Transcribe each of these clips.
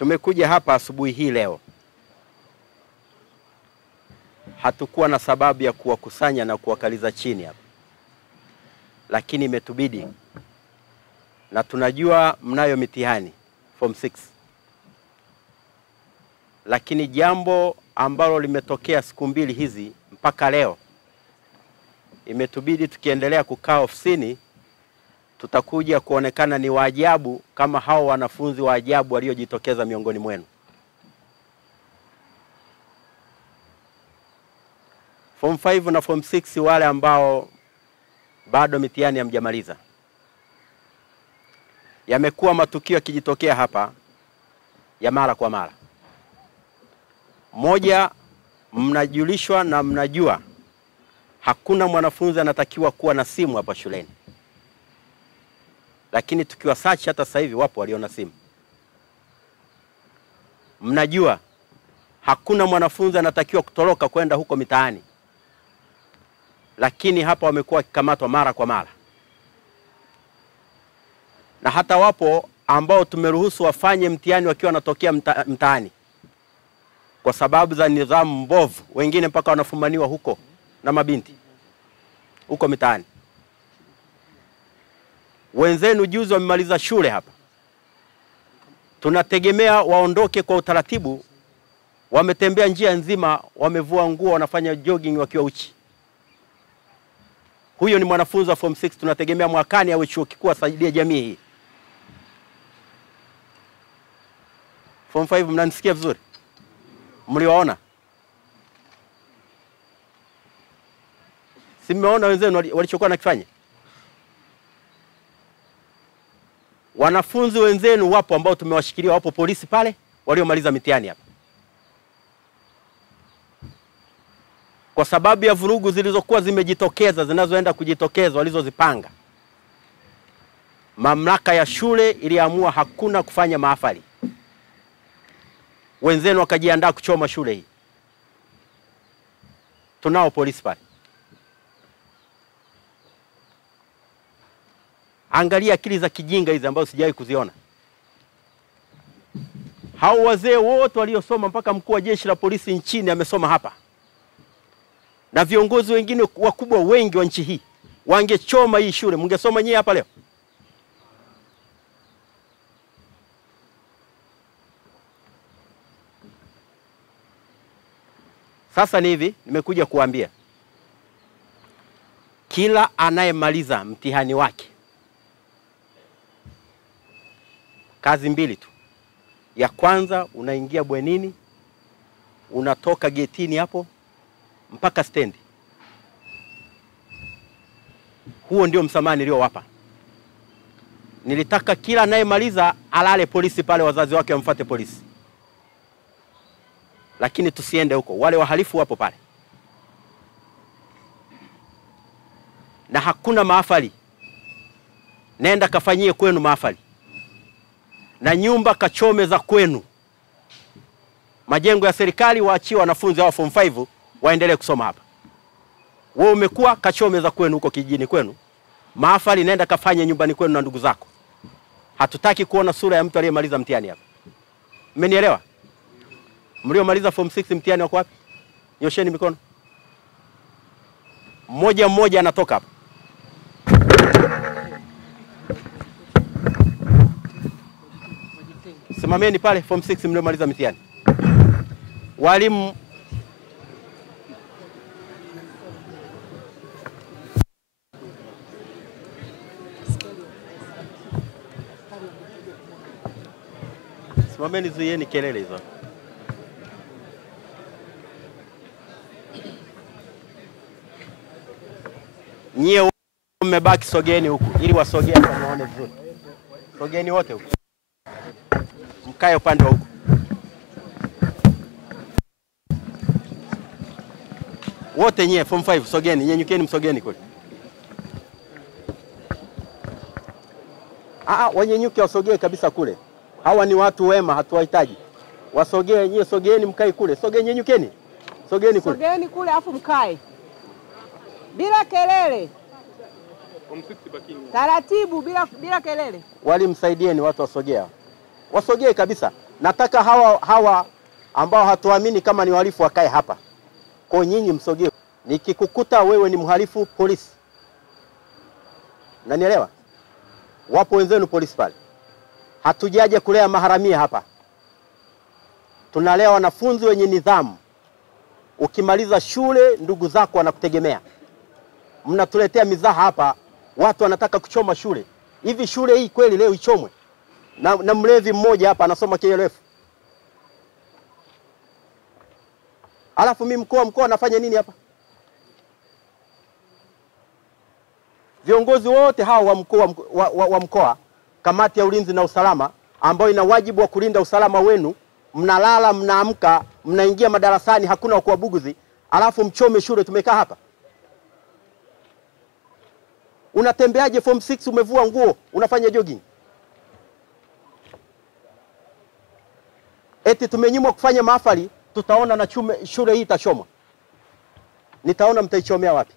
Tumekuja hapa asubuhi hii leo. Hatukuwa na sababu ya kuwakusanya na kuwakaliza chini hapa, lakini imetubidi, na tunajua mnayo mitihani form 6. Lakini jambo ambalo limetokea siku mbili hizi mpaka leo, imetubidi tukiendelea kukaa ofisini, tutakuja kuonekana ni waajabu kama hao wanafunzi waajabu waliojitokeza miongoni mwenu. Form 5 na form 6 wale ambao bado mitihani hamjamaliza. Yamekuwa matukio yakijitokea hapa ya mara kwa mara. Moja, mnajulishwa na mnajua hakuna mwanafunzi anatakiwa kuwa na simu hapa shuleni. Lakini tukiwa search hata sasa hivi wapo walio na simu. Mnajua hakuna mwanafunzi anatakiwa kutoroka kwenda huko mitaani. Lakini hapa wamekuwa wakikamatwa mara kwa mara. Na hata wapo ambao tumeruhusu wafanye mtihani wakiwa wanatokea mtaani, kwa sababu za nidhamu mbovu, wengine mpaka wanafumaniwa huko na mabinti huko mitaani. Wenzenu juzi wamemaliza shule hapa. Tunategemea waondoke kwa utaratibu, wametembea njia nzima, wamevua nguo, wanafanya jogging wakiwa uchi. Huyo ni mwanafunzi wa form 6, tunategemea mwakani awe chuo kikuu asaidie jamii hii. Form 5 mnanisikia vizuri? Mliwaona? Si mmeona wenzenu walichokuwa nakifanya? Wanafunzi wenzenu wapo ambao tumewashikilia, wapo polisi pale waliomaliza mitihani hapa. Kwa sababu ya vurugu zilizokuwa zimejitokeza, zinazoenda kujitokeza walizozipanga, mamlaka ya shule iliamua hakuna kufanya mahafali. Wenzenu wakajiandaa kuchoma shule hii. Tunao polisi pale. Angalia akili za kijinga hizi ambazo sijawahi kuziona. Hao wazee wote waliosoma, mpaka mkuu wa jeshi la polisi nchini amesoma hapa, na viongozi wengine wakubwa wengi wa nchi hii, wangechoma hii shule. Mngesoma nyie hapa leo? Sasa ni hivi, nimekuja kuambia kila anayemaliza mtihani wake, kazi mbili tu. Ya kwanza, unaingia bwenini, unatoka getini hapo mpaka stendi. Huo ndio msamaha niliowapa. Nilitaka kila anayemaliza alale polisi pale, wazazi wake wamfuate polisi. Lakini tusiende huko, wale wahalifu wapo pale. Na hakuna mahafali. Nenda kafanyie kwenu mahafali. Na nyumba kachome za kwenu. Majengo ya serikali waachie wanafunzi wa form 5 waendelee kusoma hapa. Wewe umekuwa kachome za kwenu huko kijijini kwenu. Mahafali nenda kafanye nyumbani kwenu na ndugu zako. Hatutaki kuona sura ya mtu aliyemaliza mtihani hapa. Mmenielewa? Mliomaliza form 6 mtihani wako wapi? Nyosheni mikono. Mmoja mmoja anatoka hapa. Simameni pale form 6 mliomaliza mtihani. Walimu, simameni, zuieni kelele hizo. Nyie mmebaki, sogeni huku ili wasogee hapa muone vizuri. Sogeni wote huku. Mkae upande wa huku. Wote nyie form 5 sogeni, nyenyukeni, msogeni kule. Wanyenyuke wasogee kabisa kule. Hawa ni watu wema, hatuwahitaji. Wasogee nyie, sogeeni mkae kule. Sogeni, nyenyukeni. Sogeni kule. Sogeni kule afu mkae. Bila kelele. Taratibu, bila kelele. Walimsaidieni watu wasogea. Wasogee kabisa. Nataka hawa ambao hatuamini kama ni wahalifu wakae hapa. Kwa nyinyi msogee. Nikikukuta wewe ni mhalifu, polisi. Unanielewa? Wapo wenzenu polisi pale. Hatujaje kulea maharamia hapa. Tunalea wanafunzi wenye nidhamu. Ukimaliza shule ndugu zako wanakutegemea. Mnatuletea mizaha hapa, watu wanataka kuchoma shule. Hivi shule hii kweli leo ichomwe? Na mlevi mmoja hapa anasoma KLF. Alafu mimi mkoa nafanya nini hapa? Viongozi wote hao wa mkoa, kamati ya ulinzi na usalama ambao ina wajibu wa kulinda usalama wenu, mnalala, mnaamka, mnaingia madarasani, hakuna wa kuwabuguzi, alafu mchome shule. Tumekaa hapa. Unatembeaje form 6 umevua nguo, unafanya jogging? Eti tumenyimwa kufanya mahafali, tutaona na shule hii itachomwa. Nitaona mtaichomea wapi?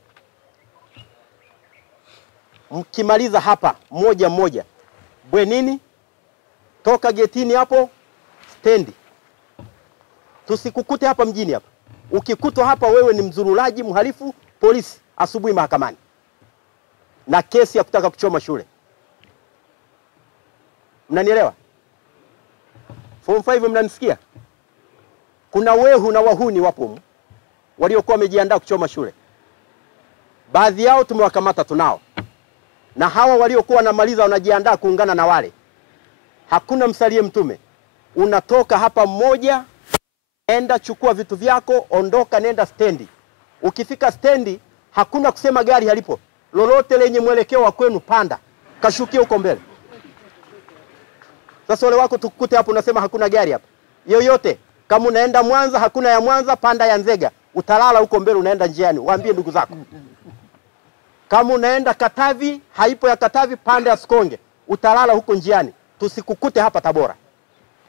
Mkimaliza hapa mmoja mmoja, bwenini, toka getini hapo, stendi. Tusikukute hapa mjini hapa. Ukikutwa hapa wewe ni mzurulaji, mhalifu, polisi, asubuhi mahakamani na kesi ya kutaka kuchoma shule. Mnanielewa? Form 5 mnanisikia? Kuna wehu na wahuni wapo waliokuwa wamejiandaa kuchoma shule. Baadhi yao tumewakamata, tunao. Na hawa waliokuwa wanamaliza wanajiandaa kuungana na wale. Hakuna msalie mtume. Unatoka hapa mmoja, enda chukua vitu vyako, ondoka, nenda stendi. Ukifika stendi, hakuna kusema gari halipo. Lolote lenye mwelekeo wa kwenu panda, kashukia huko mbele. Sasa wale wako tukukute hapo unasema hakuna gari hapa. Yoyote, kama unaenda Mwanza, hakuna ya Mwanza, panda ya Nzega. Utalala huko mbele, unaenda njiani. Waambie ndugu zako. Kama unaenda Katavi, haipo ya Katavi, panda ya Sikonge. Utalala huko njiani. Tusikukute hapa Tabora.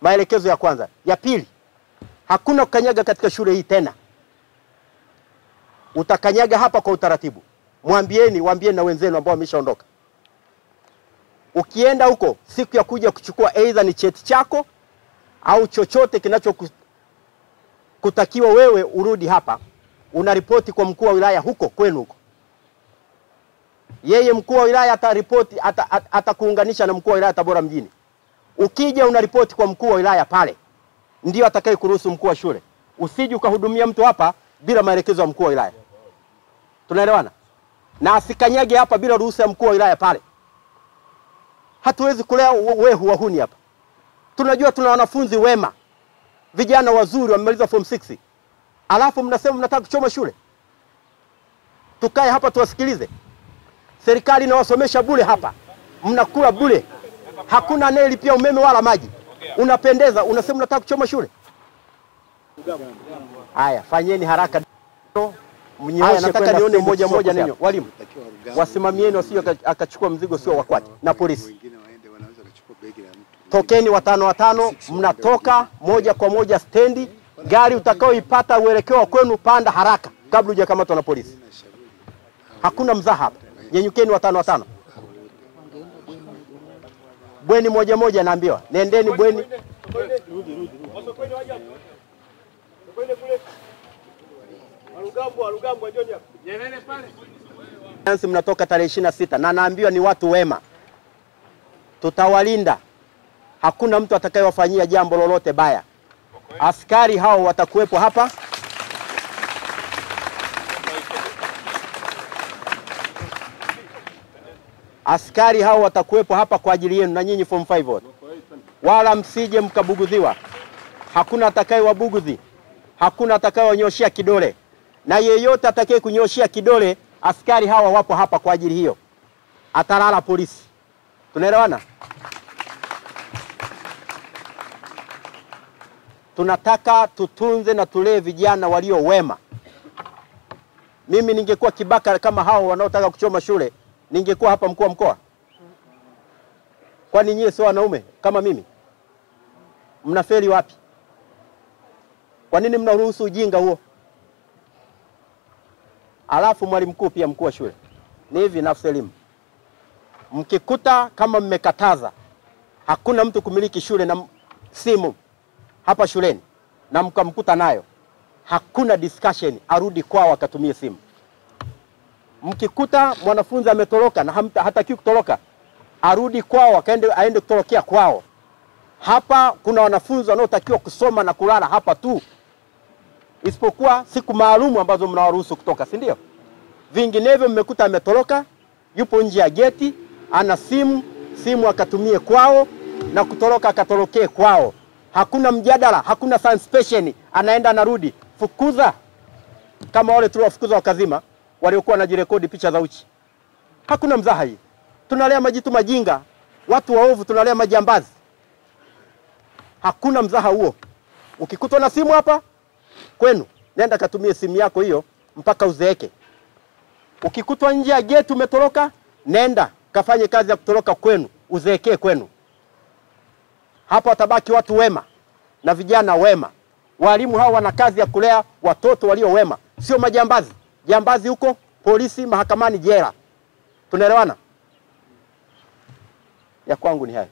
Maelekezo ya kwanza. Ya pili, hakuna kukanyaga katika shule hii tena. Utakanyaga hapa kwa utaratibu. Waambieni na wenzenu ambao wameshaondoka. Ukienda huko, siku ya kuja kuchukua either ni cheti chako au chochote kinachokutakiwa wewe urudi hapa, unaripoti kwa mkuu wa wilaya huko kwenu huko. Yeye mkuu wa wilaya ataripoti, atakuunganisha na mkuu wa wilaya Tabora mjini. Ukija unaripoti kwa mkuu wa wilaya pale. Ndio atakaye kuruhusu mkuu wa shule. Usije ukahudumia mtu hapa bila maelekezo ya mkuu wa wilaya. Tunaelewana? Na asikanyage hapa bila ruhusa ya mkuu wa wilaya pale. Hatuwezi kulea wehu wahuni hapa. Tunajua tuna wanafunzi wema, vijana wazuri wamemaliza form 6. Alafu mnasema mnataka kuchoma shule. Tukae hapa tuwasikilize. Serikali inawasomesha bure hapa. Mnakula bure. Hakuna anayelipia umeme wala maji. Unapendeza, unasema mnataka kuchoma shule. Haya, fanyeni haraka. Haya, nataka nione mmoja mmoja ninyo. Walimu, wasimamieni wasio akachukua mzigo sio wa kwake na polisi. Tokeni watano, mnatoka moja kwa moja stendi. Gari utakaoipata uelekeo kwenu panda haraka kabla hujakamatwa na polisi. Hakuna mzaha hapa. Nyenyukeni watano. Bweni moja moja naambiwa. Nendeni bweni. Alugambo njoni hapa. Nyerere pale. Nansi mnatoka tarehe 26 na naambiwa ni watu wema. Tutawalinda. Hakuna mtu atakayewafanyia jambo lolote baya. Askari hao watakuwepo hapa. Askari hao watakuwepo hapa kwa ajili yenu na nyinyi form 5 wote. Wala msije mkabugudhiwa. Hakuna atakayewabuguzi. Hakuna atakayewanyoshia kidole. Na yeyote atakaye kunyoshia kidole, askari hawa wapo hapa kwa ajili hiyo. Atalala polisi. Tunaelewana? Tunataka tutunze na tulee vijana walio wema. Mimi ningekuwa kibaka kama hao wanaotaka kuchoma shule, ningekuwa hapa mkuu wa mkoa. Kwani nyie sio wanaume kama mimi? Mnafeli wapi? Kwa nini mnaruhusu ujinga huo? Alafu mwalimu mkuu pia mkuu wa shule. Ni hivi nafsi elimu. Mkikuta kama mmekataza hakuna mtu kumiliki shule na simu, hapa shuleni na mkamkuta nayo, hakuna discussion arudi kwao akatumie simu. Mkikuta mwanafunzi ametoroka na hataki kutoroka, arudi kwao aende kutorokea kwao. Hapa kuna wanafunzi wanaotakiwa kusoma na kulala hapa tu, isipokuwa siku maalum ambazo mnawaruhusu kutoka, si ndio? Vinginevyo mmekuta ametoroka, yupo nje ya geti, ana simu akatumie kwao, na kutoroka akatorokee kwao. Hakuna mjadala, hakuna suspension, anaenda anarudi. Fukuza kama wale tuliwafukuza wakazima waliokuwa wanajirekodi picha za uchi. Hakuna mzaha hii. Tunalea majitu majinga, watu waovu, tunalea majambazi. Hakuna mzaha huo. Ukikutwa na simu hapa kwenu, nenda katumie simu yako hiyo mpaka uzeeke. Ukikutwa nje ya geti umetoroka, nenda kafanye kazi ya kutoroka kwenu, uzeekee kwenu. Hapa watabaki watu wema na vijana wema. Walimu hao wana kazi ya kulea watoto walio wema, sio majambazi. Jambazi huko polisi, mahakamani, jela. Tunaelewana? Ya kwangu ni haya.